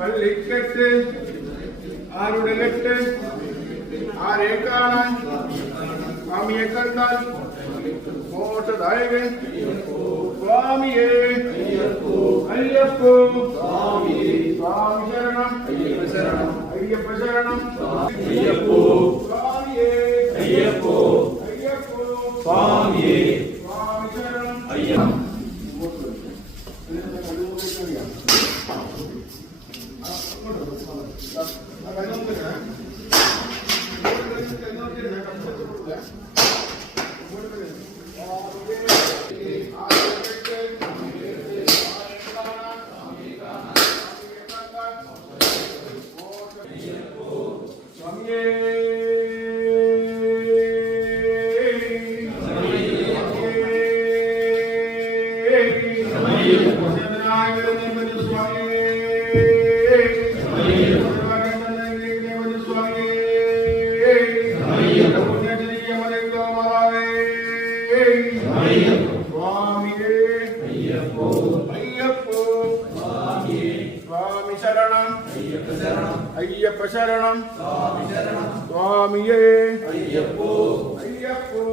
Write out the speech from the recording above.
പള്ളിക്കെട്ട് ആരുടെ കെട്ട് ആരെ കാണാൻ സ്വാമിയെ കണ്ടാൽ മോട്ടതായകൻ സ്വാമിയെ അയ്യപ്പോ സ്വാമി ശരണം അയ്യപ്പ ശരണം അയ്യപ്പോ സ്വാമിയെ അയ്യപ്പോ അയ്യപ്പോ സ്വാമിയെ സ്വാമി ശരണം അയ്യപ്പ അയ്യപ്പ ശരണം സ്വാമിയേ അയ്യപ്പോ അയ്യപ്പോ